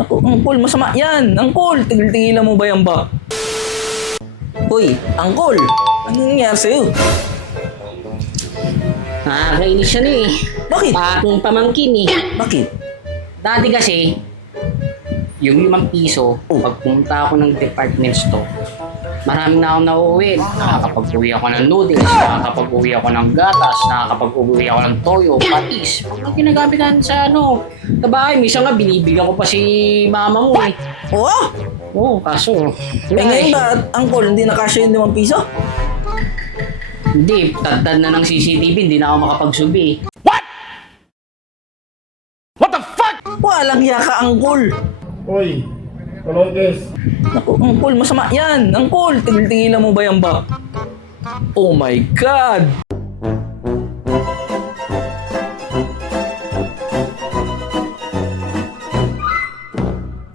Naku, Angkol, masama yan. Angkol, tigil-tigilan mo ba yan ba? Uy, Angkol, anong nangyari sa'yo? Nakakainis siya na eh. Bakit? Akong pamangkin eh. Bakit? Dati kasi, yung 5 piso, pag pumunta ako ng department store, marami na akong nauuwi. Nakakapag-uwi ako ng noodles, nakakapag-uwi ako ng gatas, nakakapag-uwi ako ng toyo, patis. Ang ginagamit sa sa bahay. Minsan nga, binibigyan ko pa si mama mo eh. Oh? Oo, kaso, Eh ngayon ba, Angkol, hindi nakasya yung 5 piso? Hindi, tad na ng CCTV, hindi na ako makapagsubi. Walang hiya ka, Angkol. Hoy, Kalongkes. Naku, Angkol, masama yan. Angkol, tigil-tigilan mo ba yan ba? Oh my God!